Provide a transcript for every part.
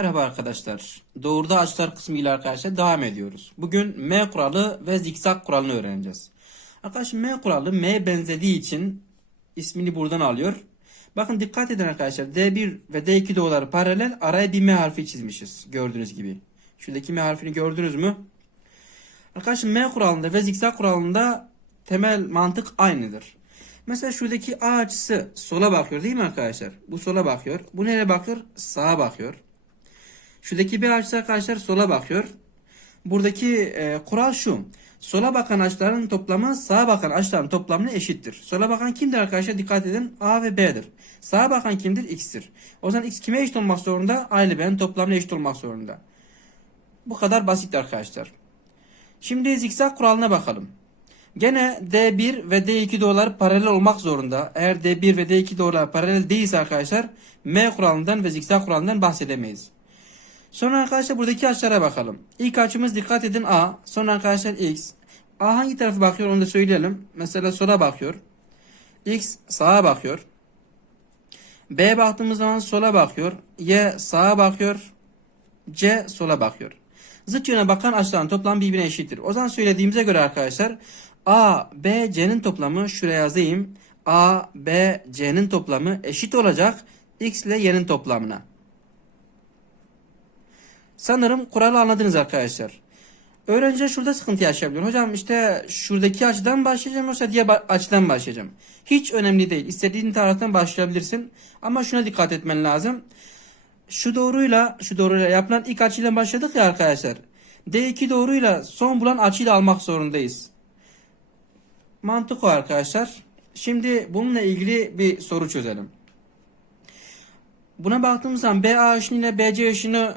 Merhaba arkadaşlar. Doğruda açılar kısmı ile arkadaşlar devam ediyoruz. Bugün M kuralı ve zikzak kuralını öğreneceğiz. Arkadaşlar M kuralı M benzediği için ismini buradan alıyor. Bakın dikkat edin arkadaşlar. D1 ve D2 doğruları paralel. Araya bir M harfi çizmişiz. Gördüğünüz gibi. Şuradaki M harfini gördünüz mü? Arkadaşlar M kuralında ve zikzak kuralında temel mantık aynıdır. Mesela şuradaki A açısı sola bakıyor değil mi arkadaşlar? Bu sola bakıyor. Bu nereye bakıyor? Sağa bakıyor. Şuradaki bir açısı arkadaşlar sola bakıyor. Buradaki e, kural şu. Sola bakan açıların toplamı sağa bakan açıların toplamına eşittir. Sola bakan kimdir arkadaşlar? Dikkat edin. A ve B'dir. Sağa bakan kimdir? X'tir. O zaman X kime eşit olmak zorunda? A ile B'nin toplamına eşit olmak zorunda. Bu kadar basit arkadaşlar. Şimdi zikzak kuralına bakalım. Gene D1 ve D2 doğruları paralel olmak zorunda. Eğer D1 ve D2 doğrular paralel değilse arkadaşlar M kuralından ve zikzak kuralından bahsedemeyiz. Sonra arkadaşlar buradaki açılara bakalım. İlk açımız dikkat edin A. Sonra arkadaşlar X. A hangi tarafa bakıyor onu da söyleyelim. Mesela sola bakıyor. X sağa bakıyor. B baktığımız zaman sola bakıyor. Y sağa bakıyor. C sola bakıyor. Zıt yöne bakan açıların toplamı birbirine eşittir. O zaman söylediğimize göre arkadaşlar A, B, C'nin toplamı şuraya yazayım. A, B, C'nin toplamı eşit olacak X ile Y'nin toplamına. Sanırım kuralı anladınız arkadaşlar. Öğrenciler şurada sıkıntı yaşayabilir. Hocam işte şuradaki açıdan başlayacağım yoksa ba- açıdan başlayacağım. Hiç önemli değil. İstediğin taraftan başlayabilirsin. Ama şuna dikkat etmen lazım. Şu doğruyla şu doğruyla yapılan ilk açıyla başladık ya arkadaşlar. D2 doğruyla son bulan açıyla almak zorundayız. Mantık o arkadaşlar. Şimdi bununla ilgili bir soru çözelim. Buna baktığımız zaman BA ışını ile BC ışını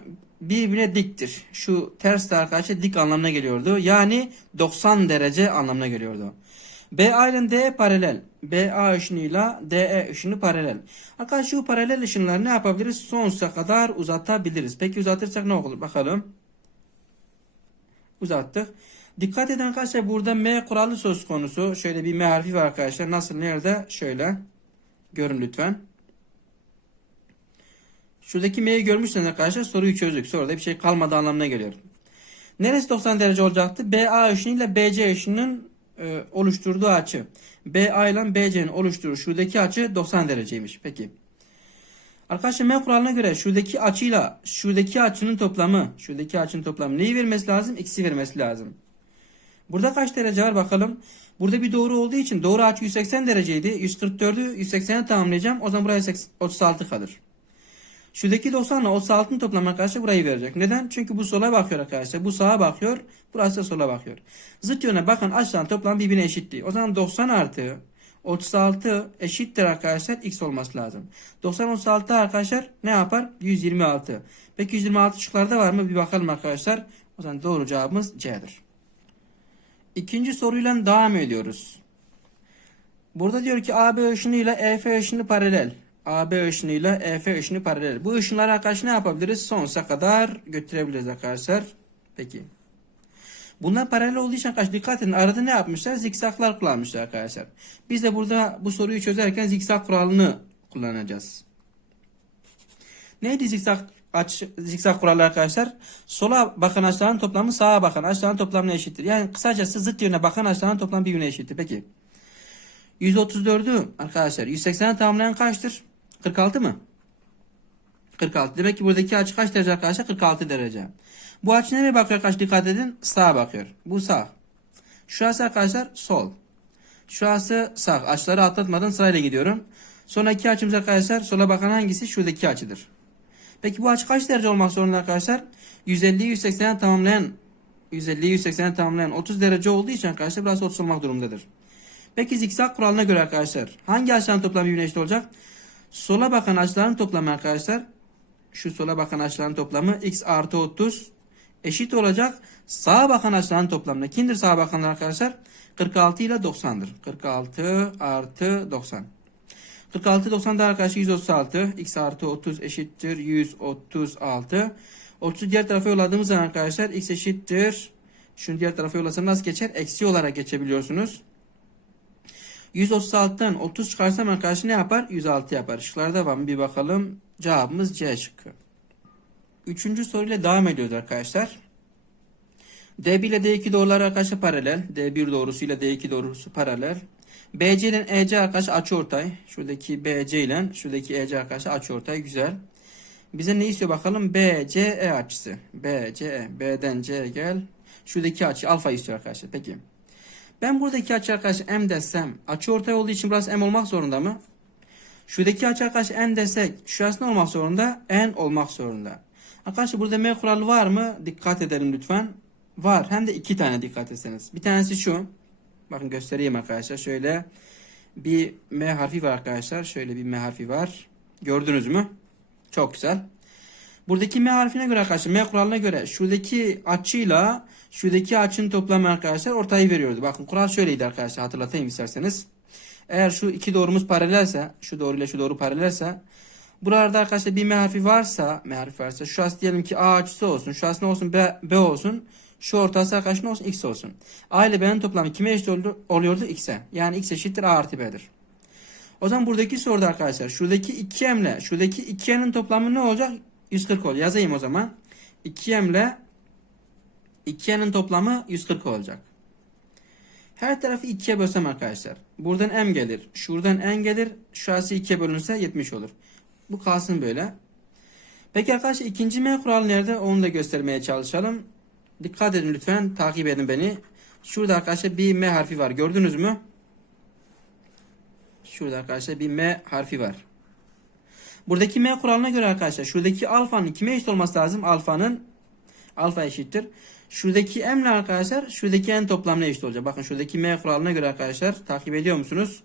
birbirine diktir. Şu ters de arkadaşlar dik anlamına geliyordu. Yani 90 derece anlamına geliyordu. BA ile D paralel. BA ışınıyla DE ışını paralel. Arkadaşlar şu paralel ışınları ne yapabiliriz? Sonsuza kadar uzatabiliriz. Peki uzatırsak ne olur? Bakalım. Uzattık. Dikkat edin arkadaşlar burada M kuralı söz konusu. Şöyle bir M harfi var arkadaşlar. Nasıl nerede? Şöyle. Görün lütfen. Şuradaki M'yi görmüşseniz arkadaşlar soruyu çözdük. Soruda bir şey kalmadı anlamına geliyor. Neresi 90 derece olacaktı? BA ışını ile BC ışının e, oluşturduğu açı. BA ile BC'nin oluşturduğu şuradaki açı 90 dereceymiş. Peki. Arkadaşlar M kuralına göre şuradaki açıyla şuradaki açının toplamı, şuradaki açının toplamı neyi vermesi lazım? X'i vermesi lazım. Burada kaç derece var bakalım. Burada bir doğru olduğu için doğru açı 180 dereceydi. 144'ü 180'e tamamlayacağım. O zaman buraya 36 kalır. Şuradaki 90 ile 36'ın toplamı arkadaşlar burayı verecek. Neden? Çünkü bu sola bakıyor arkadaşlar. Bu sağa bakıyor. Burası da sola bakıyor. Zıt yöne bakın açılan toplam birbirine eşitti. O zaman 90 artı 36 eşittir arkadaşlar x olması lazım. 90 36 arkadaşlar ne yapar? 126. Peki 126 şıklarda var mı? Bir bakalım arkadaşlar. O zaman doğru cevabımız C'dir. İkinci soruyla devam ediyoruz. Burada diyor ki AB ışınıyla EF ışını paralel. AB ışınıyla EF ışını paralel. Bu ışınları arkadaşlar ne yapabiliriz? Sonsuza kadar götürebiliriz arkadaşlar. Peki. Bunlar paralel olduğu için arkadaşlar dikkat edin. Arada ne yapmışlar? Zikzaklar kullanmışlar arkadaşlar. Biz de burada bu soruyu çözerken zikzak kuralını kullanacağız. Neydi zikzak aç zikzak kuralı arkadaşlar? Sola bakan açıların toplamı sağa bakan açıların toplamına eşittir. Yani kısacası zıt yöne bakan açıların toplamı birbirine eşittir. Peki. 134'ü arkadaşlar 180'e tamamlayan kaçtır? 46 mı? 46. Demek ki buradaki açı kaç derece arkadaşlar? 46 derece. Bu açı nereye bakıyor arkadaşlar? Dikkat edin. Sağa bakıyor. Bu sağ. Şurası arkadaşlar sol. Şurası sağ. Açıları atlatmadan sırayla gidiyorum. Sonraki açımız arkadaşlar sola bakan hangisi? Şuradaki açıdır. Peki bu açı kaç derece olmak zorunda arkadaşlar? 150'yi 180'e tamamlayan 150'yi 180'e tamamlayan 30 derece olduğu için arkadaşlar burası 30 olmak durumundadır. Peki zikzak kuralına göre arkadaşlar hangi açıların toplamı birbirine eşit olacak? Sola bakan açıların toplamı arkadaşlar şu sola bakan açıların toplamı x artı 30 eşit olacak sağa bakan açıların toplamına. Kimdir sağa bakanlar arkadaşlar? 46 ile 90'dır. 46 artı 90. 46 90'da arkadaşlar 136 x artı 30 eşittir 136. 30 diğer tarafa yolladığımız zaman arkadaşlar x eşittir. Şunu diğer tarafa yollasam nasıl geçer? Eksi olarak geçebiliyorsunuz. 136'dan 30 çıkarsam arkadaşlar ne yapar? 106 yapar. Şıklarda var mı? Bir bakalım. Cevabımız C şıkkı. Üçüncü soruyla devam ediyoruz arkadaşlar. D1 ile D2 doğrular arkadaşlar paralel. D1 doğrusu ile D2 doğrusu paralel. BC ile EC arkadaşlar açıortay. Şuradaki BC ile şuradaki EC arkadaşlar açıortay güzel. Bize ne istiyor bakalım? BCE açısı. BCE. B'den C gel. Şuradaki açı alfa istiyor arkadaşlar. Peki. Ben buradaki açı arkadaşlar M desem açı ortay olduğu için burası M olmak zorunda mı? Şuradaki açı arkadaşlar N desek şurası ne olmak zorunda? N olmak zorunda. Arkadaşlar burada M kuralı var mı? Dikkat edelim lütfen. Var. Hem de iki tane dikkat etseniz. Bir tanesi şu. Bakın göstereyim arkadaşlar. Şöyle bir M harfi var arkadaşlar. Şöyle bir M harfi var. Gördünüz mü? Çok güzel. Buradaki M harfine göre arkadaşlar M kuralına göre şuradaki açıyla şuradaki açının toplamı arkadaşlar ortayı veriyordu. Bakın kural şöyleydi arkadaşlar hatırlatayım isterseniz. Eğer şu iki doğrumuz paralelse şu doğru ile şu doğru paralelse buralarda arkadaşlar bir M harfi varsa M harfi varsa şu as diyelim ki A açısı olsun. Şu as ne olsun? B, B olsun. Şu ortası arkadaşlar ne olsun? X olsun. A ile B'nin toplamı kime eşit oldu, oluyordu? X'e. Yani X eşittir A artı B'dir. O zaman buradaki soruda arkadaşlar şuradaki 2M ile şuradaki 2N'in toplamı ne olacak? 140 olacak. Yazayım o zaman. 2M ile 2N'in toplamı 140 olacak. Her tarafı 2'ye bölsem arkadaşlar. Buradan M gelir. Şuradan N gelir. Şurası 2'ye bölünse 70 olur. Bu kalsın böyle. Peki arkadaşlar ikinci M kuralı nerede? Onu da göstermeye çalışalım. Dikkat edin lütfen. Takip edin beni. Şurada arkadaşlar bir M harfi var. Gördünüz mü? Şurada arkadaşlar bir M harfi var. Buradaki M kuralına göre arkadaşlar şuradaki alfanın kime eşit olması lazım? Alfanın alfa eşittir. Şuradaki M ile arkadaşlar şuradaki N toplamına eşit olacak. Bakın şuradaki M kuralına göre arkadaşlar takip ediyor musunuz?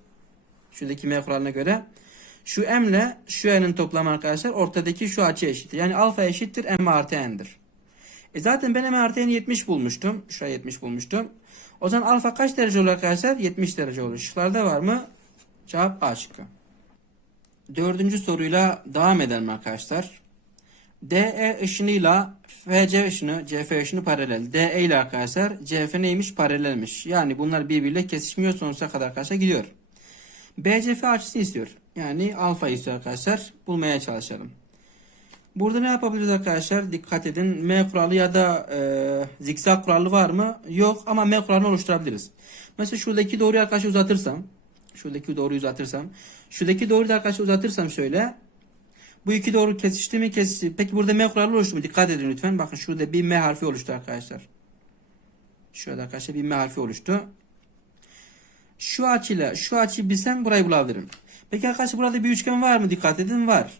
Şuradaki M kuralına göre şu M ile şu N'in toplamı arkadaşlar ortadaki şu açı eşittir. Yani alfa eşittir M artı N'dir. E zaten ben M artı N'i 70 bulmuştum. Şuraya 70 bulmuştum. O zaman alfa kaç derece olur arkadaşlar? 70 derece olur. Şıklarda var mı? Cevap A şıkkı. Dördüncü soruyla devam edelim arkadaşlar. DE ışınıyla FC ışını, CF ışını paralel. DE ile arkadaşlar CF neymiş? Paralelmiş. Yani bunlar birbiriyle kesişmiyor sonsuza kadar arkadaşlar gidiyor. BCF açısını istiyor. Yani alfa istiyor arkadaşlar. Bulmaya çalışalım. Burada ne yapabiliriz arkadaşlar? Dikkat edin. M kuralı ya da e, zikzak kuralı var mı? Yok ama M kuralını oluşturabiliriz. Mesela şuradaki doğruyu arkadaşlar uzatırsam Şuradaki doğruyu uzatırsam. Şuradaki doğruyu da arkadaşlar uzatırsam şöyle. Bu iki doğru kesişti mi kesişti. Peki burada M kuralı oluştu mu? Dikkat edin lütfen. Bakın şurada bir M harfi oluştu arkadaşlar. Şurada arkadaşlar bir M harfi oluştu. Şu açıyla şu açıyı bilsem burayı bulabilirim. Peki arkadaşlar burada bir üçgen var mı? Dikkat edin var.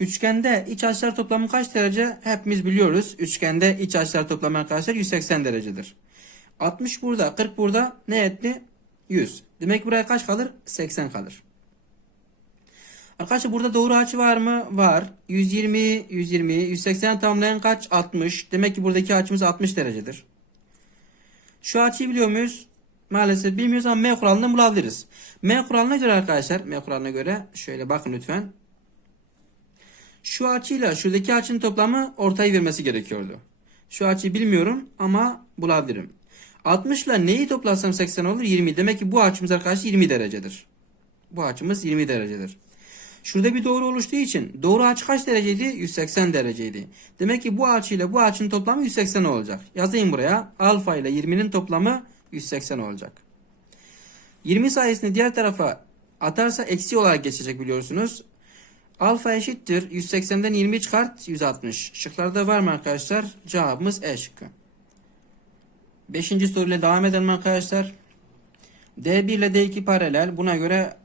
Üçgende iç açılar toplamı kaç derece? Hepimiz biliyoruz. Üçgende iç açılar toplamı arkadaşlar 180 derecedir. 60 burada, 40 burada ne etti? 100. Demek buraya kaç kalır? 80 kalır. Arkadaşlar burada doğru açı var mı? Var. 120, 120, 180 tamamlayan kaç? 60. Demek ki buradaki açımız 60 derecedir. Şu açıyı biliyor muyuz? Maalesef bilmiyoruz ama M kuralından bulabiliriz. M kuralına göre arkadaşlar, M kuralına göre şöyle bakın lütfen. Şu açıyla şuradaki açının toplamı ortayı vermesi gerekiyordu. Şu açıyı bilmiyorum ama bulabilirim. 60 ile neyi toplasam 80 olur? 20. Demek ki bu açımız arkadaşlar 20 derecedir. Bu açımız 20 derecedir. Şurada bir doğru oluştuğu için doğru açı kaç dereceydi? 180 dereceydi. Demek ki bu açı ile bu açının toplamı 180 olacak. Yazayım buraya. Alfa ile 20'nin toplamı 180 olacak. 20 sayesinde diğer tarafa atarsa eksi olarak geçecek biliyorsunuz. Alfa eşittir. 180'den 20 çıkart 160. Şıklarda var mı arkadaşlar? Cevabımız E şıkkı. Beşinci soruyla devam edelim arkadaşlar. D1 ile D2 paralel. Buna göre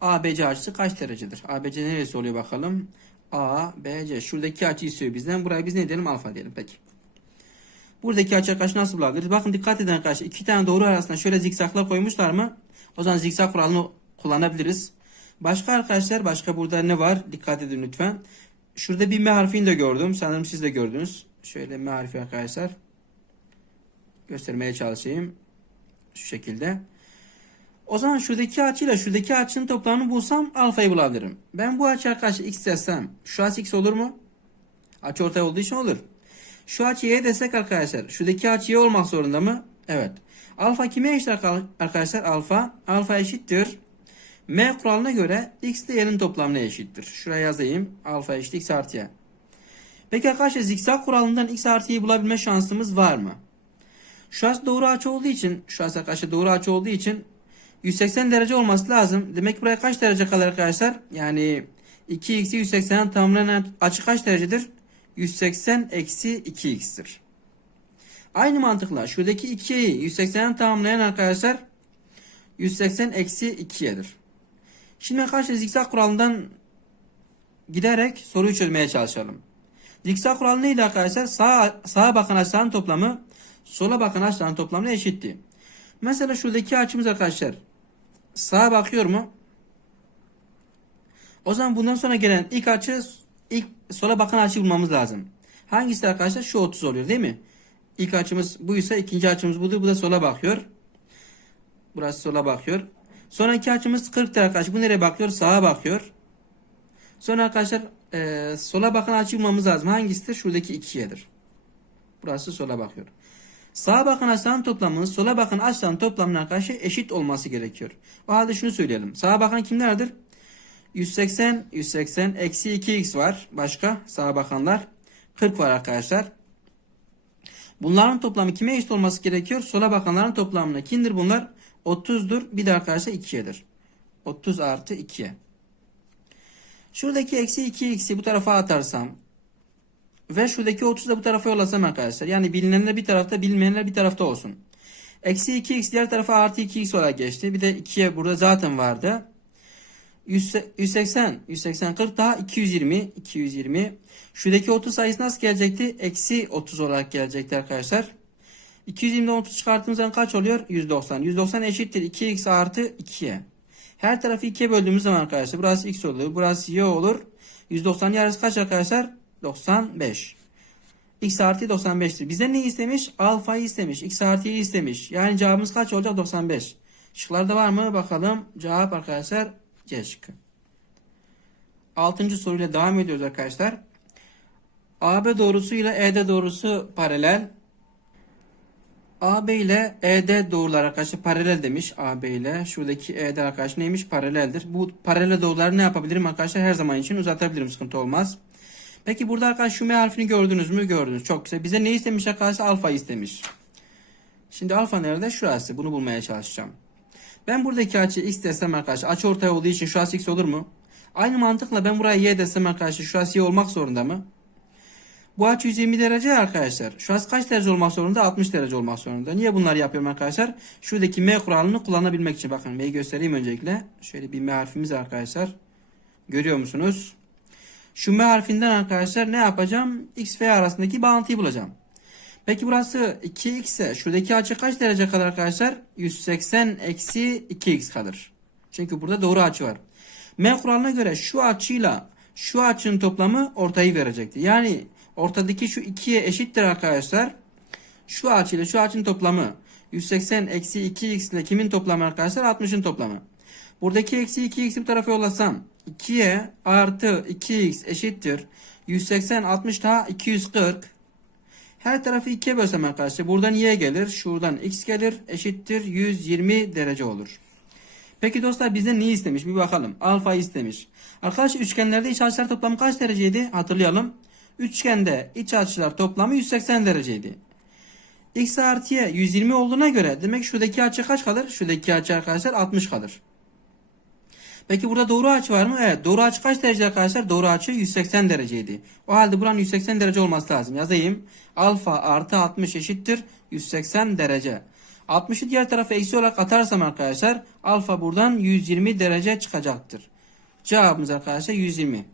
ABC açısı kaç derecedir? ABC neresi oluyor bakalım. ABC. Şuradaki açı istiyor bizden. Burayı biz ne diyelim? Alfa diyelim. Peki. Buradaki açı arkadaş nasıl bulabiliriz? Bakın dikkat edin arkadaşlar. İki tane doğru arasında şöyle zikzaklar koymuşlar mı? O zaman zikzak kuralını kullanabiliriz. Başka arkadaşlar başka burada ne var? Dikkat edin lütfen. Şurada bir M harfini de gördüm. Sanırım siz de gördünüz. Şöyle M harfi arkadaşlar göstermeye çalışayım. Şu şekilde. O zaman şuradaki açıyla şuradaki açının toplamını bulsam alfayı bulabilirim. Ben bu açı arkadaşlar x desem şu açı x olur mu? Açı ortay olduğu için olur. Şu açı y desek arkadaşlar şuradaki açı y olmak zorunda mı? Evet. Alfa kime eşit arkadaşlar? Alfa. Alfa eşittir. M kuralına göre x ile y'nin toplamına eşittir. Şuraya yazayım. Alfa eşit x artı y. Peki arkadaşlar zikzak kuralından x artı y'yi bulabilme şansımız var mı? Şurası doğru açı olduğu için, şurası arkadaşlar doğru açı olduğu için 180 derece olması lazım. Demek buraya kaç derece kalır arkadaşlar? Yani 2x'i 180'den tamamlayan açı kaç derecedir? 180 eksi 2x'tir. Aynı mantıkla şuradaki 2'yi 180'den tamamlayan arkadaşlar 180 eksi 2'yedir. Şimdi arkadaşlar zikzak kuralından giderek soruyu çözmeye çalışalım. Zikzak kuralı neydi arkadaşlar? Sağa, sağa bakan açıların toplamı sola bakan açıların toplamına eşitti. Mesela şuradaki açımız arkadaşlar sağa bakıyor mu? O zaman bundan sonra gelen ilk açı ilk sola bakan açı bulmamız lazım. Hangisi arkadaşlar? Şu 30 oluyor değil mi? İlk açımız buysa ikinci açımız budur. Bu da sola bakıyor. Burası sola bakıyor. Sonraki açımız 40 arkadaşlar. Bu nereye bakıyor? Sağa bakıyor. Sonra arkadaşlar e, sola bakan açı bulmamız lazım. Hangisidir? Şuradaki 2'yedir. Burası sola bakıyor. Sağa bakan açıların toplamının sola bakan açıların toplamına karşı eşit olması gerekiyor. O halde şunu söyleyelim. Sağa bakan kimlerdir? 180, 180, eksi 2x var. Başka sağa bakanlar. 40 var arkadaşlar. Bunların toplamı kime eşit olması gerekiyor? Sola bakanların toplamına. Kimdir bunlar? 30'dur. Bir de arkadaşlar 2'yedir. 30 artı 2'ye. Şuradaki eksi 2x'i bu tarafa atarsam ve şuradaki 30'u da bu tarafa yollasam arkadaşlar. Yani bilinenler bir tarafta bilinmeyenler bir tarafta olsun. Eksi 2x diğer tarafa artı 2x olarak geçti. Bir de 2'ye burada zaten vardı. 180, 180, 40 daha 220, 220. Şuradaki 30 sayısı nasıl gelecekti? Eksi 30 olarak gelecekti arkadaşlar. 220'den 30 çıkarttığımız zaman kaç oluyor? 190. 190 eşittir 2x artı 2'ye. Her tarafı 2'ye böldüğümüz zaman arkadaşlar burası x olur. Burası y olur. 190 yarısı kaç arkadaşlar? 95. x artı 95'tir. Bize ne istemiş? Alfayı istemiş. x artıyı istemiş. Yani cevabımız kaç olacak? 95. Şıklarda var mı? Bakalım. Cevap arkadaşlar C şıkkı. Altıncı soruyla devam ediyoruz arkadaşlar. AB doğrusuyla ED doğrusu paralel. AB ile ED doğrular arkadaşlar paralel demiş AB ile. Şuradaki ED arkadaş neymiş? Paraleldir. Bu paralel doğruları ne yapabilirim arkadaşlar? Her zaman için uzatabilirim. Sıkıntı olmaz. Peki burada arkadaşlar şu M harfini gördünüz mü? Gördünüz. Çok güzel. Bize ne istemiş arkadaşlar? Alfa istemiş. Şimdi alfa nerede? Şurası. Bunu bulmaya çalışacağım. Ben buradaki açı x desem arkadaşlar. Açı ortay olduğu için şurası x olur mu? Aynı mantıkla ben buraya y desem arkadaşlar. Şurası y olmak zorunda mı? Bu açı 120 derece arkadaşlar. Şurası kaç derece olmak zorunda? 60 derece olmak zorunda. Niye bunları yapıyorum arkadaşlar? Şuradaki M kuralını kullanabilmek için. Bakın M'yi göstereyim öncelikle. Şöyle bir M harfimiz arkadaşlar. Görüyor musunuz? Şu M harfinden arkadaşlar ne yapacağım? X ve arasındaki bağıntıyı bulacağım. Peki burası 2x ise şuradaki açı kaç derece kadar arkadaşlar? 180 eksi 2x kalır. Çünkü burada doğru açı var. M kuralına göre şu açıyla şu açının toplamı ortayı verecekti. Yani ortadaki şu 2'ye eşittir arkadaşlar. Şu açıyla şu açının toplamı 180 eksi 2x ile kimin toplamı arkadaşlar? 60'ın toplamı. Buradaki eksi 2x'i bu tarafa yollasam 2'ye artı 2x eşittir. 180 60 daha 240. Her tarafı 2'ye bölsem arkadaşlar buradan y gelir. Şuradan x gelir. Eşittir 120 derece olur. Peki dostlar bizden ne istemiş? Bir bakalım. Alfa istemiş. Arkadaşlar üçgenlerde iç açılar toplamı kaç dereceydi? Hatırlayalım. Üçgende iç açılar toplamı 180 dereceydi. X artı y 120 olduğuna göre demek şuradaki açı kaç kalır? Şuradaki açı arkadaşlar 60 kalır. Peki burada doğru açı var mı? Evet. Doğru açı kaç derece arkadaşlar? Doğru açı 180 dereceydi. O halde buranın 180 derece olması lazım. Yazayım. Alfa artı 60 eşittir 180 derece. 60'ı diğer tarafa eksi olarak atarsam arkadaşlar alfa buradan 120 derece çıkacaktır. Cevabımız arkadaşlar 120.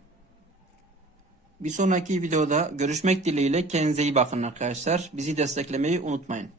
Bir sonraki videoda görüşmek dileğiyle kendinize iyi bakın arkadaşlar. Bizi desteklemeyi unutmayın.